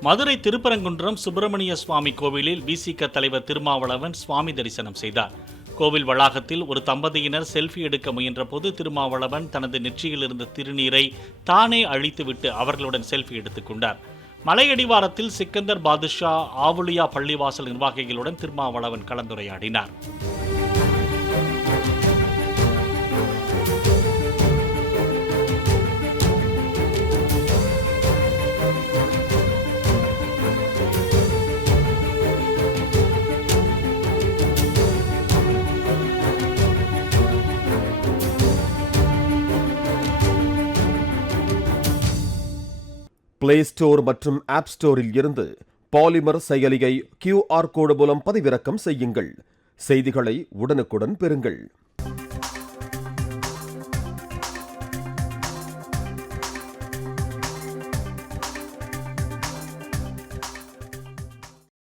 மதுரை திருப்பரங்குன்றம் சுப்பிரமணிய சுவாமி கோவிலில் விசிக தலைவர் திருமாவளவன் சுவாமி தரிசனம் செய்தார். கோவில் வளாகத்தில் ஒரு தம்பதியினர் செல்ஃபி எடுக்க முயன்ற போது திருமாவளவன் தனது நெற்றியில் இருந்த திருநீரை தானே அழித்துவிட்டு அவர்களுடன் செல்ஃபி எடுத்துக் கொண்டார். மலையடிவாரத்தில் சிக்கந்தர் பாதுஷா ஆவுலியா பள்ளிவாசல் நிர்வாகிகளுடன் திருமாவளவன் கலந்துரையாடினார். பிளே ஸ்டோர் மற்றும் ஆப் ஸ்டோரில் இருந்து பாலிமர் செயலியை QR கோடு மூலம் பதிவிறக்கம் செய்யுங்கள். செய்திகளை உடனுக்குடன் பெறுங்கள்.